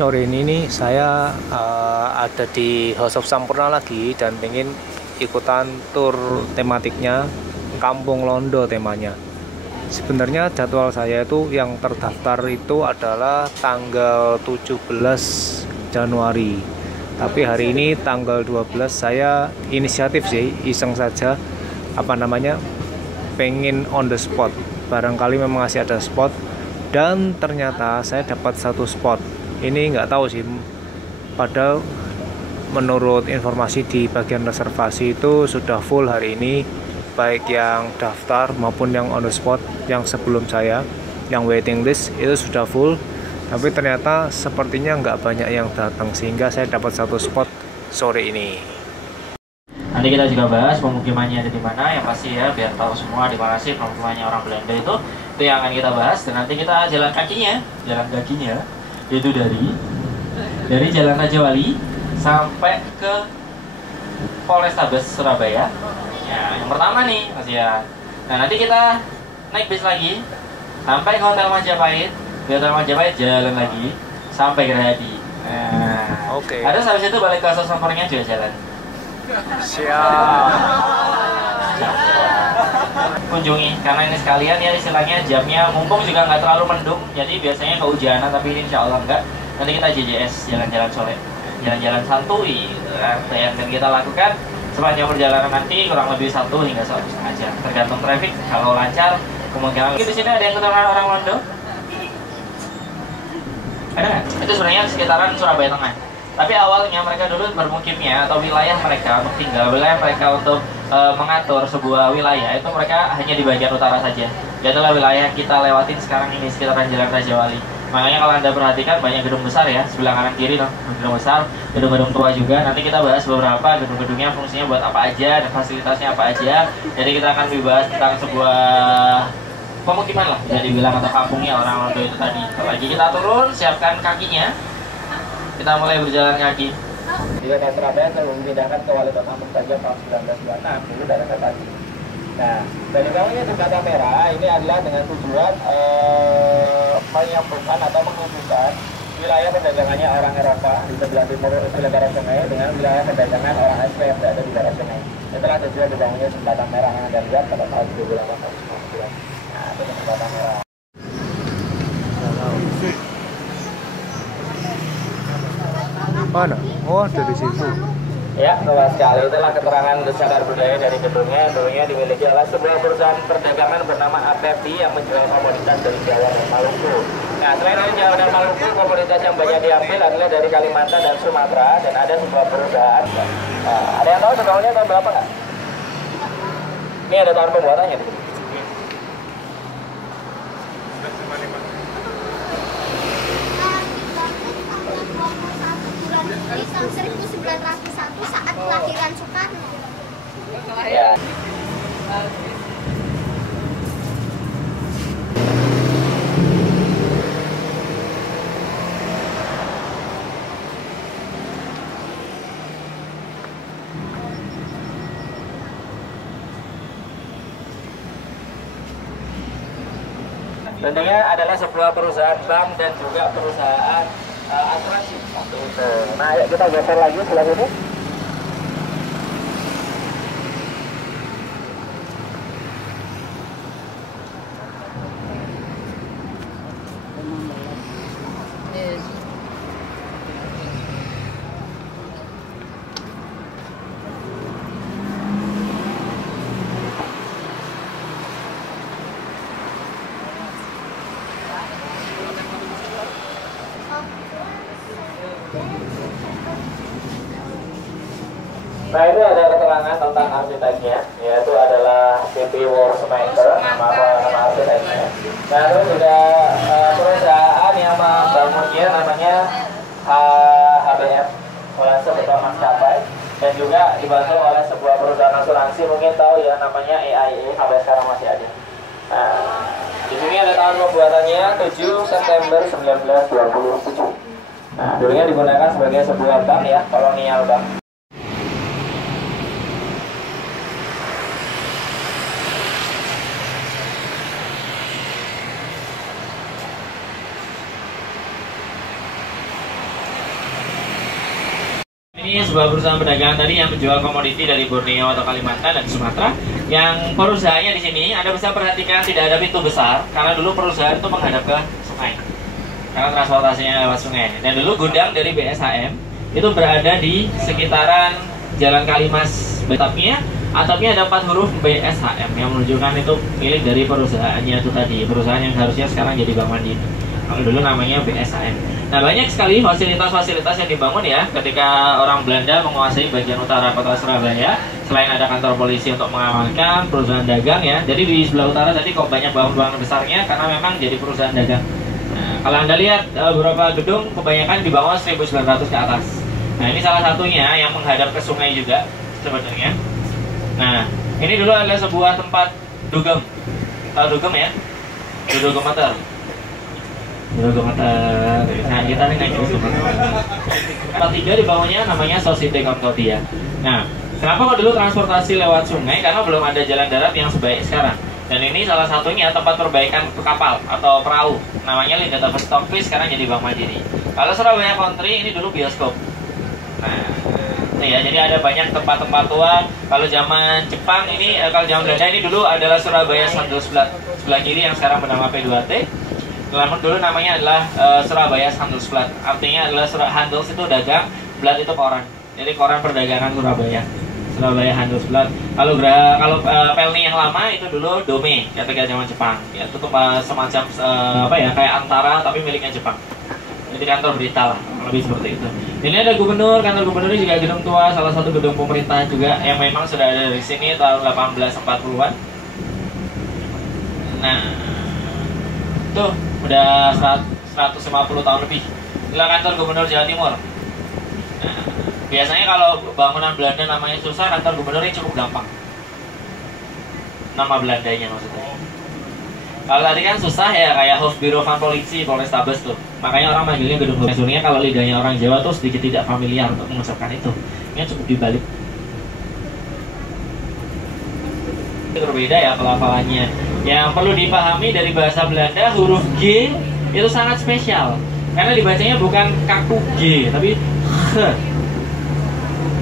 Sore ini nih saya ada di House of Sampurna lagi dan pengen ikutan tur tematiknya Kampung Londo temanya. Sebenarnya jadwal saya itu yang terdaftar itu adalah tanggal 17 Januari. Tapi hari ini tanggal 12 saya inisiatif sih, iseng saja pengen on the spot. Barangkali memang masih ada spot dan ternyata saya dapat satu spot. Ini nggak tahu sih, padahal menurut informasi di bagian reservasi itu sudah full hari ini, baik yang daftar maupun yang on the spot. Yang sebelum saya, yang waiting list itu sudah full, tapi ternyata sepertinya nggak banyak yang datang, sehingga saya dapat satu spot sore ini. Nanti kita juga bahas pemukimannya ada di mana, yang pasti ya, biar tahu semua di mana sih pemukimannya orang Belanda itu yang akan kita bahas. Dan nanti kita jalan kakinya itu dari Jalan Raja Wali sampai ke Polrestabes Surabaya. Ya, yang pertama nih Mas ya. Nah, nanti kita naik bis lagi sampai ke Hotel Majapahit. Di Hotel Majapahit jalan lagi sampai Gerahadi. Nah, Oke. ada habis itu balik ke Sampurnya juga jalan. Siap. Kunjungi, karena ini sekalian ya istilahnya jamnya mumpung juga nggak terlalu mendung, jadi biasanya kehujanan, tapi ini insya Allah enggak. Nanti kita JJS jalan-jalan sore, jalan-jalan santuy gitu kan, yang akan kita lakukan sepanjang perjalanan nanti kurang lebih 1 hingga 1,5 jam, tergantung traffic. Kalau lancar kemungkinan di sini ada yang keturunan orang Londo, ada nggak? Itu sebenarnya sekitaran Surabaya Tengah. Tapi awalnya mereka dulu bermukimnya atau wilayah mereka untuk tinggal, wilayah mereka untuk mengatur sebuah wilayah itu mereka hanya di bagian utara saja. Itulah wilayah yang kita lewatin sekarang ini, sekitaran Jalan Raja Wali. Makanya kalau Anda perhatikan banyak gedung besar ya, sebelah kanan kiri dong, gedung besar, gedung-gedung tua juga. Nanti kita bahas beberapa gedung-gedungnya fungsinya buat apa aja dan fasilitasnya apa aja. Jadi kita akan bahas tentang sebuah pemukiman lah, bisa dibilang, atau kampungnya orang Londo itu tadi. Lagi kita turun, siapkan kakinya. Kita mulai berjalan kaki. Di kota Surabaya memindahkan ke Wali Kota Mustaja tahun 1926 dulu dari tadi. Nah, dari kawannya di Kata Merah ini adalah dengan tujuan menyambungkan atau menghubungkan wilayah perdagangannya orang Eropa di sebelah timur Barat Sungai dengan wilayah perdagangan orang Asia yang berada di Barat Sungai. Itulah tujuan dibangunnya Jembatan Merah yang Anda lihat pada tahun 2018. Nah, itu Jembatan Merah. Mana? Oh, dari situ. Ya, luas sekali. Itulah keterangan cagar budaya dari gedungnya. Gedungnya dimiliki oleh sebuah perusahaan perdagangan bernama APEPI yang menjual komoditas dari Jawa dan Maluku. Nah, selain dari Jawa dan Maluku, komoditas yang banyak diambil adalah dari Kalimantan dan Sumatera, dan ada sebuah perusahaan. Ada yang tahu tahunnya tahun berapa nggak? Ini ada tahun pembuatannya. Tahun 1901 saat kelahiran Soekarno. Ya. Tentunya adalah sebuah perusahaan bank dan juga perusahaan asuransi. Nah, ayo kita geser lagi sebelah ini. Nah, ini ada keterangan tentang arsiteknya, yaitu adalah PP Worksmaker, nama arsiteknya. Nah, terus juga perusahaan yang membangunnya namanya HBM, oleh sebuah maskapai, dan juga dibantu oleh sebuah perusahaan asuransi, mungkin tahu ya, namanya AIA, sampai sekarang masih ada. Nah, di sini ada tahun pembuatannya 7 September 1927. Nah, dulunya digunakan sebagai sebuah bank ya, kolonial bank. Ini sebuah perusahaan perdagangan tadi yang menjual komoditi dari Borneo atau Kalimantan dan Sumatera. Yang perusahaannya di sini, Anda bisa perhatikan tidak ada pintu besar karena dulu perusahaan itu menghadap ke sungai. Karena transportasinya lewat sungai. Dan dulu gudang dari BSHM itu berada di sekitaran Jalan Kalimas. Atapnya ada 4 huruf BSHM yang menunjukkan itu milik dari perusahaannya itu tadi. Perusahaan yang harusnya sekarang jadi Bank Mandiri. Kalau dulu namanya BSHM. Nah, banyak sekali fasilitas-fasilitas yang dibangun ya ketika orang Belanda menguasai bagian utara kota Surabaya. Selain ada kantor polisi untuk mengamankan, perusahaan dagang ya. Jadi di sebelah utara tadi kok banyak bangunan besarnya karena memang jadi perusahaan dagang. Nah, kalau Anda lihat beberapa gedung kebanyakan dibangun 1900 ke atas. Nah, ini salah satunya yang menghadap ke sungai juga sebenarnya. Nah, ini dulu adalah sebuah tempat dugem. Tahu dugem ya? Dudogemeter. Nah, kita ini naik terus tempat 3 dibangunnya namanya Societe Concordia. Nah, kenapa kok dulu transportasi lewat sungai? Karena belum ada jalan darat yang sebaik sekarang. Dan ini salah satunya tempat perbaikan kapal atau perahu. Namanya Linda Stockfish, sekarang jadi Bank Mandiri. Kalau Surabaya Country ini dulu bioskop. Nah, ya, jadi ada banyak tempat-tempat tua. Kalau zaman Jepang ini, kalau zaman Belanda ini dulu adalah Surabaya Handelsblad sebelah kiri yang sekarang bernama P2T. Namun dulu namanya adalah Surabaya Handelsblad. Artinya adalah Handels itu dagang, blad itu koran. Jadi koran perdagangan Surabaya. Surabaya Handelsblad. Kalau Pelni yang lama itu dulu Dome, ketika zaman Jepang. Ya, itu semacam kayak Antara tapi miliknya Jepang. Jadi kantor berita lah, lebih seperti itu. Ini ada gubernur, kantor gubernur juga gedung tua, salah satu gedung pemerintah juga yang memang sudah ada di sini tahun 1840-an. Nah, tuh udah 150 tahun lebih. Inilah kantor gubernur Jawa Timur. Nah, biasanya kalau bangunan Belanda namanya susah, kantor gubernurnya cukup gampang. Nama Belandanya maksudnya. Kalau tadi kan susah ya, kayak Hofbiro van Politie, Polrestabes tuh. Makanya orang manggilnya gedung Hofbiro. Sebenarnya kalau lidahnya orang Jawa tuh sedikit tidak familiar untuk mengucapkan itu. Ini cukup dibalik. Berbeda ya pelafalannya. Yang perlu dipahami dari bahasa Belanda, huruf G itu sangat spesial. Karena dibacanya bukan kaku G, tapi H.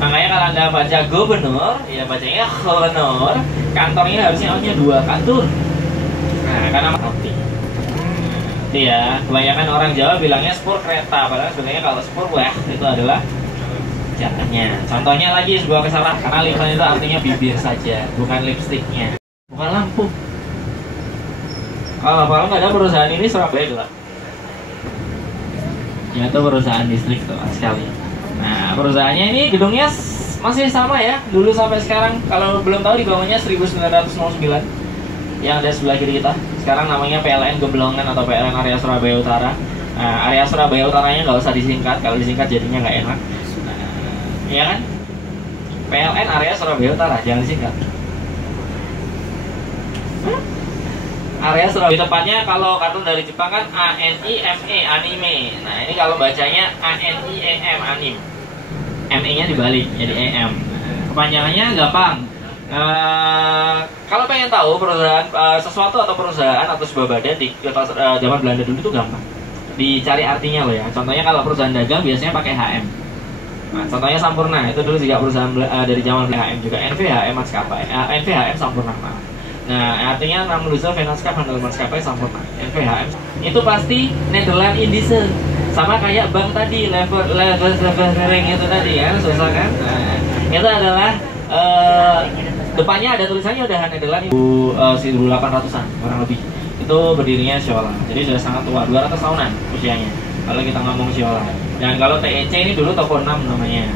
Makanya kalau Anda baca gubernur, ya bacanya gubernur. Kantornya harusnya hanya 2 kantor. Nah, karena roti. Ya, kebanyakan orang Jawa bilangnya spur kereta, padahal sebenarnya kalau spur itu adalah jalannya. Contohnya lagi sebuah kesalahan, karena lipstick itu artinya bibir saja, bukan lipstiknya, bukan lampu. Kalau nggak ada perusahaan ini Surabaya gelap. Ya, itu perusahaan listrik tuh sekali. Nah, perusahaannya ini gedungnya masih sama ya, dulu sampai sekarang. Kalau belum tahu dibangunnya 1909. Yang ada sebelah kiri kita. Sekarang namanya PLN Gemblongan atau PLN Area Surabaya Utara. Nah, area Surabaya Utaranya nggak usah disingkat, kalau disingkat jadinya nggak enak. Nah, iya kan? PLN Area Surabaya Utara, jangan disingkat. Area Surabaya, tepatnya kalau kartun dari Jepang kan ANIME, anime. Nah, ini kalau bacanya ANIEM, anim. ME-nya dibalik jadi EM. Kepanjangannya gampang. Kalau pengen tahu perusahaan sesuatu atau perusahaan atau sebuah badan di zaman Belanda dulu itu gampang dicari artinya loh ya. Contohnya kalau perusahaan dagang biasanya pakai HM. Nah, contohnya Sampurna itu dulu juga perusahaan dari zaman HM juga. NVHM Maskapai, NVHM Sampurna. Nah, artinya nama Luzer Vennootschap Handel Maskapai Sampurna. NVHM itu pasti Nederland Indice, sama kayak bank tadi level itu tadi kan, susah kan? Nah, itu adalah depannya ada tulisannya udah Nederland 1800-an kurang lebih. Itu berdirinya Siola. Jadi sudah sangat tua, 200 tahunan usianya kalau kita ngomong Siola. Dan kalau TEC ini dulu toko 6 namanya.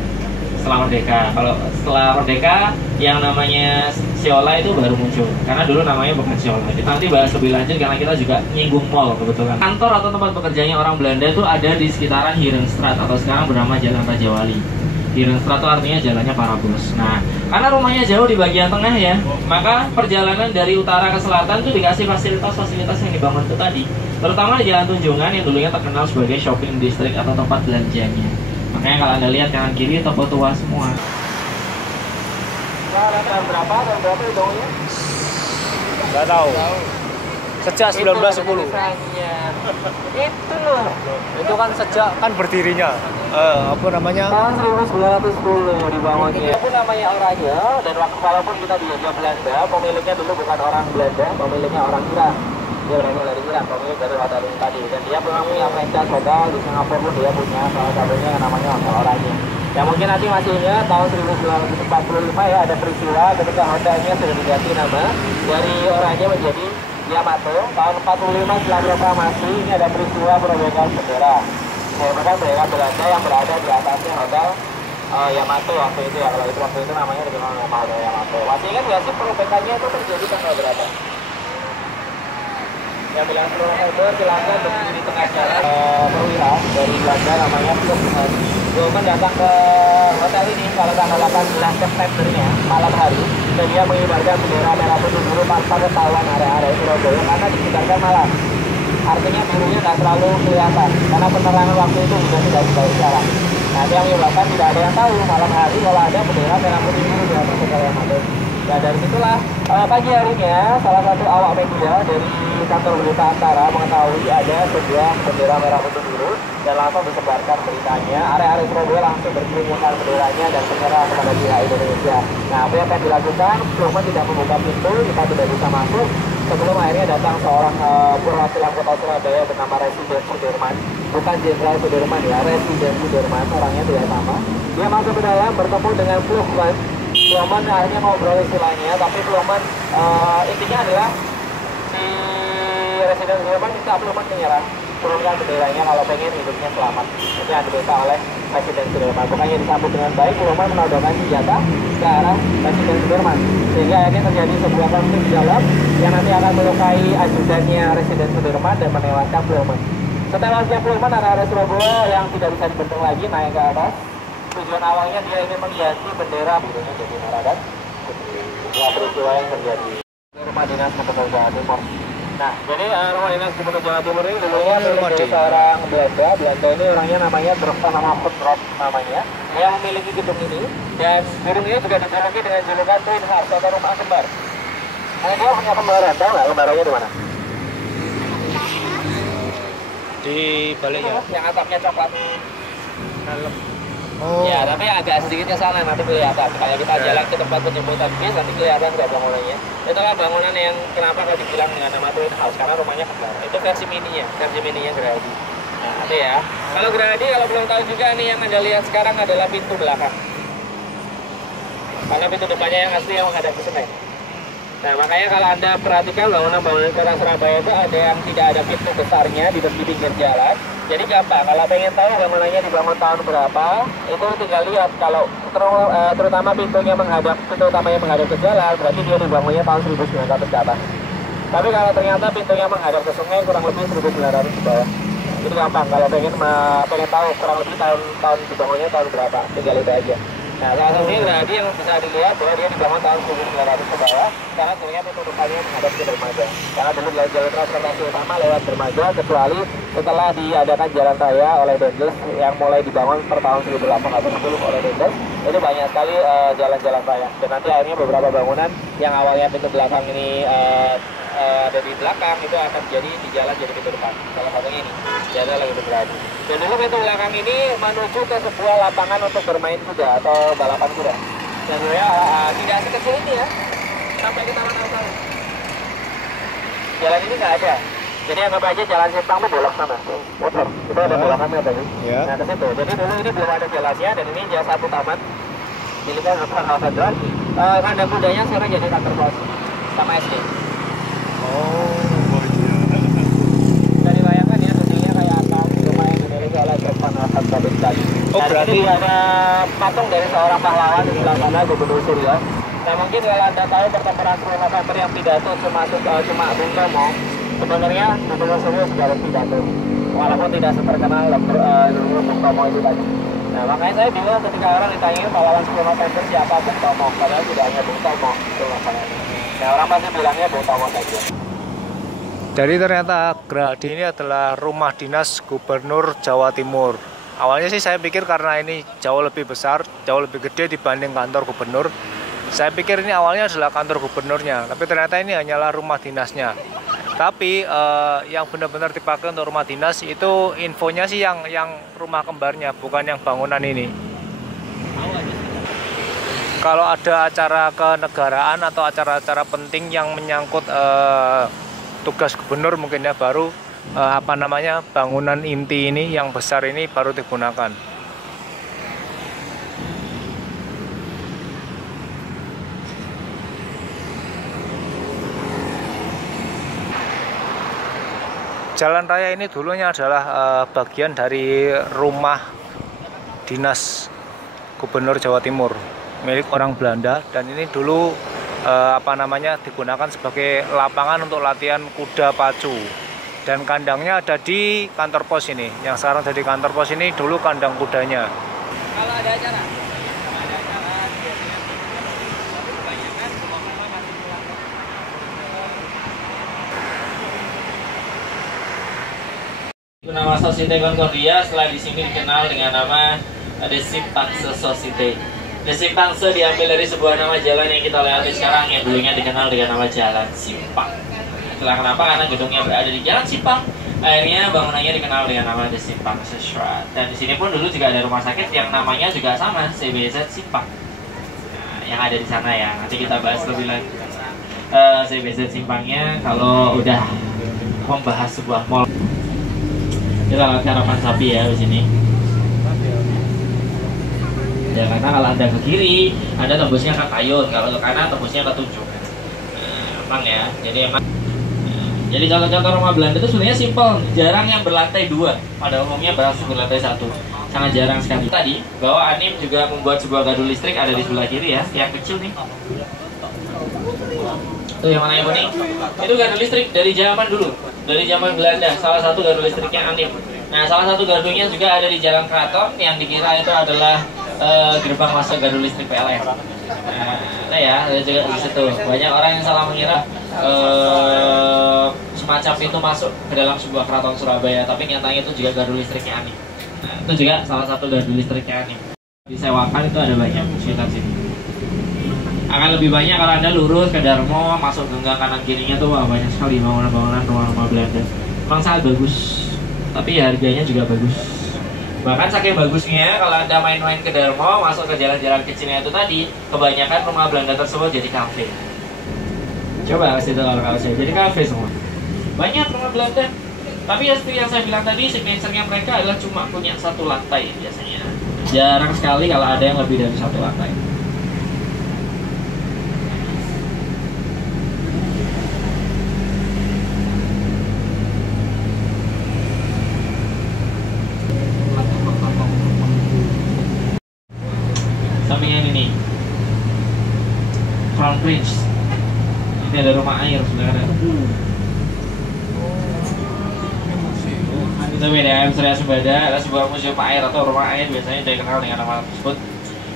Setelah Merdeka. Kalau setelah Merdeka yang namanya Siola itu baru muncul. Karena dulu namanya bukan Siola. Kita nanti bahas lebih lanjut karena kita juga nyinggung mall kebetulan. Kantor atau tempat bekerjanya orang Belanda itu ada di sekitaran Herenstraat atau sekarang bernama Jalan Raja Wali. Herenstraat itu artinya jalannya para bos. Nah, karena rumahnya jauh di bagian tengah ya, maka perjalanan dari utara ke selatan itu dikasih fasilitas-fasilitas yang dibangun itu tadi. Terutama di Jalan Tunjungan yang dulunya terkenal sebagai shopping district atau tempat belanjanya. Makanya kalau Anda lihat kanan kiri toko tua semua. Tahun berapa dibangunnya? Nggak tahu. Sejak 1910. Itu loh. Itu kan sejak kan berdirinya. apa namanya? Tahun 1910 dibangunnya. Itu namanya Oranje, dan walaupun kita dijajah Belanda, pemiliknya dulu bukan orang Belanda, pemiliknya orang Iran. Dia berasal dari Iran, pemilik dari hotel ini tadi. Dan dia memang punya franchise hotel di Singapura pun dia punya salah satunya yang namanya Hotel Oranje. Ya mungkin nanti masih ingat tahun 1945 ya ada peristiwa ketika hotelnya sudah diganti nama dari Oranje menjadi Yamato. Tahun 45 setelah proklamasi ini ada peristiwa perobekan bendera. Merupakan bendera Belanda yang berada di atasnya hotel Yamato waktu itu ya. Kalau itu waktu itu namanya dikenal nama hotel Yamato. Masih ingat nggak sih perobekannya itu terjadi tanggal berapa? Yang bilang November silakan berdiri di tengah jalan perwira dari Belanda namanya Plumman. Plumman datang ke hotel ini pada tanggal 18 Septembernya malam hari dan dia mengibarkan bendera merah putih biru tanpa ketahuan area-area Surabaya karena dikibarkan malam. Artinya birunya nggak terlalu kelihatan karena penerangan waktu itu juga tidak sebaik sekarang. Nah, yang menyebabkan tidak ada yang tahu malam hari kalau ada bendera merah putih biru di atas hotel Yamato. Nah, dari situlah pagi harinya salah satu awak media dari kantor berita Antara mengetahui ada sebuah bendera merah putih biru dan langsung disebarkan beritanya. Area-area Surabaya langsung berkerumunan benderanya dan menyerah kepada pihak Indonesia. Nah, apa yang akan dilakukan? Plumman tidak membuka pintu, kita tidak bisa masuk. Sebelum akhirnya datang seorang perwakilan kota Surabaya bernama Residen Sudirman, bukan Jenderal Sudirman ya, Residen Sudirman, orangnya tidak sama. Dia masuk ke dalam bertemu dengan Plumman. Plumman akhirnya ngobrol istilahnya, tapi Plumman intinya adalah si Residen Sudirman minta Plumman menyerah, turunkan benderanya kalau pengen hidupnya selamat. Itu yang diminta oleh Residen Sudirman. Bukannya disambut dengan baik, Plumman menodongkan senjata ke arah Residen Sudirman, sehingga akhirnya terjadi sebuah konflik di dalam yang nanti akan melukai ajudannya Residen Sudirman dan menewaskan Plumman. Setewasnya Plumman, area Surabaya yang tidak bisa dibendung lagi naik ke atas. Tujuan awalnya dia ingin mengganti bendera birunya jadi merah dan putih. Sebuah peristiwa yang terjadi rumah dinas Gubernur Jawa Timur. Nah, jadi rumah dinas Gubernur Jawa Timur ini dulunya milik seorang Belanda. Belanda ini orangnya namanya Mahfud Rob namanya, yang memiliki gedung ini, dan gedung ini juga dijuluki dengan julukan Twin House atau rumah kembar. Nah, dia punya kembaran, tahu nggak kembarannya di mana? Di baliknya. Yang atapnya coklat. Dalam. Oh. Ya, tapi agak sedikit ke sana nanti kelihatan. Kalau kita jalan ke tempat penjemputan bis, nanti kelihatan nggak bangunannya. Itulah bangunan yang kenapa kalau dibilang dengan nama Twin House, karena rumahnya kembar. Itu versi mininya Gerahadi. Nah, itu ya. Kalau Gerahadi, kalau belum tahu juga nih yang Anda lihat sekarang adalah pintu belakang. Karena pintu depannya yang asli yang menghadap ke Senen. Nah, makanya kalau Anda perhatikan bangunan-bangunan kota Surabaya itu ada yang tidak ada pintu besarnya di pinggir jalan. Jadi gampang, kalau pengen tahu bangunannya dibangun tahun berapa, itu tinggal lihat. Kalau terutama pintunya menghadap, pintu utamanya menghadap ke jalan, berarti dia dibangunnya tahun 1900 ke atas. Tapi kalau ternyata pintunya menghadap ke sungai, kurang lebih 1900 ke bawah. Itu gampang, kalau pengen tahu kurang lebih tahun dibangunnya tahun berapa, tinggal lihat aja. Nah, salah satunya berarti yang bisa dilihat bahwa dia dibangun tahun 1900 ke bawah, karena sebenarnya pintu depannya menghadap ke dermaga. Karena dulu jalur transportasi utama lewat dermaga, kecuali setelah diadakan jalan raya oleh Dendels yang mulai dibangun per tahun 1810 oleh Dendels, itu banyak sekali jalan-jalan raya. Dan nanti akhirnya beberapa bangunan yang awalnya pintu belakang ini ada di belakang itu akan jadi di jalan jadi pintu depan. Salah satunya ini, jalan lagi berani. Dan dulu pintu belakang ini menuju ke sebuah lapangan untuk bermain kuda atau balapan kuda. Dan sebenarnya tidak sekecil ini ya, sampai ke Taman Alsari. Jalan ini nggak ada. Jadi anggap aja jalan simpang itu belok sana, motor. Itu ada belokannya tadi. Ya. Nah, ke situ. Jadi dulu ini belum ada jalannya dan ini jalan satu taman. Miliknya Taman Alsari. Kandang kudanya sekarang jadi kantor pos sama SD. Oh. Dari bayangkan ya bentuknya kayak apa, rumah yang dimiliki oleh Sultan Hasanuddin tadi. Oh, berarti ada patung dari seorang pahlawan di sebelah sana, Gubernur Surya. Nah, mungkin kalau Anda tahu pertempuran 10 November yang pidato cuma Bung Tomo, sebenarnya Gubernur Surya sudah berpidato, walaupun tidak seterkenal Bung Tomo itu tadi. Nah, makanya saya bilang ketika orang ditanya pahlawan 10 November siapa Bung Tomo, padahal tidak hanya Bung Tomo itu masalahnya. Nah, orang pasti bilangnya Bung Tomo saja. Jadi ternyata Gerahadi ini adalah rumah dinas Gubernur Jawa Timur. Awalnya sih saya pikir karena ini jauh lebih besar, jauh lebih gede dibanding kantor gubernur. Saya pikir ini awalnya adalah kantor gubernurnya, tapi ternyata ini hanyalah rumah dinasnya. Tapi yang benar-benar dipakai untuk rumah dinas itu infonya sih yang rumah kembarnya, bukan yang bangunan ini. Kalau ada acara kenegaraan atau acara-acara penting yang menyangkut tugas gubernur mungkin ya, baru bangunan inti ini yang besar ini baru digunakan. Jalan raya ini dulunya adalah bagian dari rumah dinas Gubernur Jawa Timur milik orang Belanda, dan ini dulu digunakan sebagai lapangan untuk latihan kuda pacu, dan kandangnya ada di kantor pos ini. Yang sekarang jadi kantor pos ini dulu kandang kudanya. Kalau ada acara nama Societe Concordia, setelah di sini dikenal dengan nama The Simpangse Societe. The Simpangse diambil dari sebuah nama jalan yang kita lewati sekarang yang dulunya dikenal dengan nama Jalan Simpang. Itulah kenapa, karena gedungnya berada di Jalan Simpang, akhirnya bangunannya dikenal dengan nama The Simpangse Straat. Dan di sini pun dulu juga ada rumah sakit yang namanya juga sama, CBZ Simpang. Nah, yang ada di sana ya. Nanti kita bahas lebih lanjut. CBZ Simpangnya kalau udah membahas sebuah mall. Kita lihat harapan sapi ya di sini. Ya, karena kalau Anda ke kiri, Anda tembusnya ke Kayun, kalau ke kanan tembusnya ke Tunjung. Emang ya, jadi emang. Jadi contoh-contoh rumah Belanda itu sebenarnya simpel, jarang yang berlantai 2. Pada umumnya berlantai 1. Sangat jarang sekali. Tadi bahwa Anim juga membuat sebuah gardu listrik ada di sebelah kiri ya, yang kecil nih. Tuh yang mana yang kuning? Itu gardu listrik dari zaman dulu, dari zaman Belanda. Salah satu gardu listriknya Anim. Nah, salah satu gardunya juga ada di Jalan Keraton yang dikira itu adalah gerbang masuk gardu listrik PLN. Nah ya, ada juga di situ. Banyak orang yang salah mengira semacam itu masuk ke dalam sebuah keraton Surabaya, tapi nyatanya itu juga gardu listriknya Anim. Nah, itu juga salah satu gardu listriknya Anim. Disewakan itu ada banyak sekitar sini. Akan lebih banyak kalau Anda lurus ke Darmo, masuk genggang kanan kirinya tuh wah, banyak sekali bangunan-bangunan rumah-rumah Belanda. Memang sangat bagus, tapi harganya juga bagus. Bahkan saking bagusnya, kalau Anda main-main ke Darmo, masuk ke jalan-jalan kecilnya itu tadi, kebanyakan rumah Belanda tersebut jadi kafe. Coba kasih tahu kalau saya jadi kafe semua. Banyak rumah Belanda. Tapi ya seperti yang saya bilang tadi, signature-nya mereka adalah cuma punya satu lantai biasanya. Jarang sekali kalau ada yang lebih dari satu lantai. Sampingnya ini nih, Crown Prince. Ini ada rumah air sebenarnya. Itu BDM Surya Sembada adalah sebuah museum air atau rumah air, biasanya dikenal dengan nama tersebut.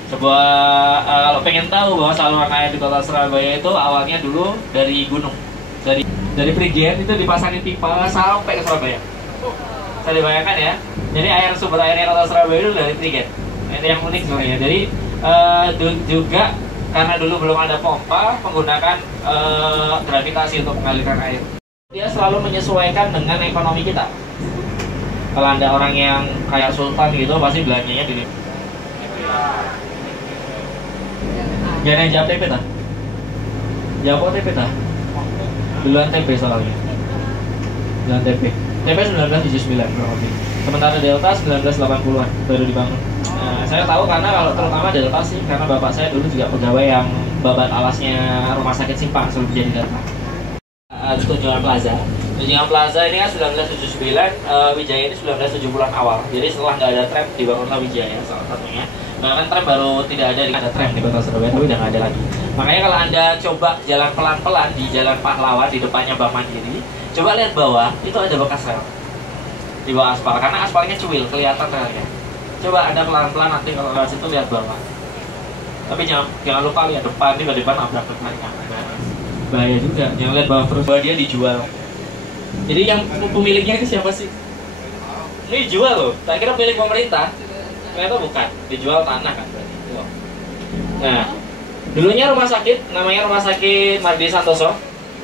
Kalau pengen tahu bahwa saluran air di kota Surabaya itu awalnya dulu dari gunung, dari Prigen itu dipasangin pipa sampai ke Surabaya. Bisa dibayangkan ya. Jadi sumber airnya kota Surabaya itu dari Prigen. Itu yang unik sebenarnya. Jadi juga karena dulu belum ada pompa, menggunakan gravitasi untuk mengalirkan air. Dia selalu menyesuaikan dengan ekonomi kita. Kalau Anda orang yang kayak sultan gitu, pasti belanjanya di sini. Gak ada yang jawab TP tak? Jawab TP tak? Duluan TP soalnya. Duluan TP. TP 1979 kurang lebih. Sementara Delta 1980-an baru dibangun. Nah, saya tahu karena kalau terutama Delta sih, karena bapak saya dulu juga pegawai yang babat alasnya Rumah Sakit Simpang sebelum jadi Delta. Tunjungan Plaza. Tunjungan Plaza ini kan 1979, Wijaya ini 1970-an awal. Jadi setelah nggak ada tram, dibangunlah Wijaya salah satunya. Bahkan tram baru tidak ada tram di kota Surabaya, tapi udah nggak ada lagi. Makanya kalau Anda coba jalan pelan-pelan di Jalan Pahlawan di depannya Bank Mandiri, coba lihat bawah, itu ada bekas rel di bawah aspal, karena aspalnya cuil, kelihatan relnya. Coba Anda pelan-pelan nanti kalau lewat situ lihat bawah. Tapi jangan lupa lihat depan, tiba-tiba nabrak mereka. Bahaya juga, jangan lihat bawah terus, bahwa dia dijual. Jadi yang pemiliknya itu siapa sih? Ini dijual loh, tak kira milik pemerintah. Ternyata bukan, dijual tanah kan berarti. Nah, dulunya rumah sakit, namanya Rumah Sakit Mardi Santoso.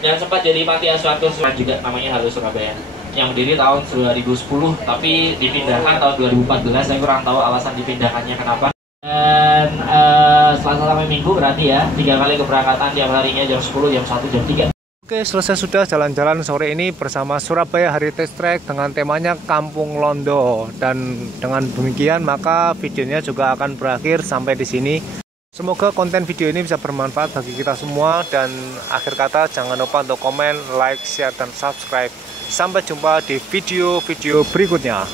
Dan sempat jadi panti asuhan khusus juga namanya Halo Surabaya. Yang berdiri tahun 2010 tapi dipindahkan tahun 2014. Saya kurang tahu alasan dipindahkannya kenapa. Dan Selasa sampai Minggu berarti ya 3 kali keberangkatan tiap harinya jam 10, jam 1, jam 3. Oke, selesai sudah jalan-jalan sore ini bersama Surabaya Heritage Track dengan temanya Kampung Londo. Dan dengan demikian maka videonya juga akan berakhir sampai di sini. Semoga konten video ini bisa bermanfaat bagi kita semua. Dan akhir kata jangan lupa untuk komen, like, share, dan subscribe. Sampai jumpa di video-video berikutnya.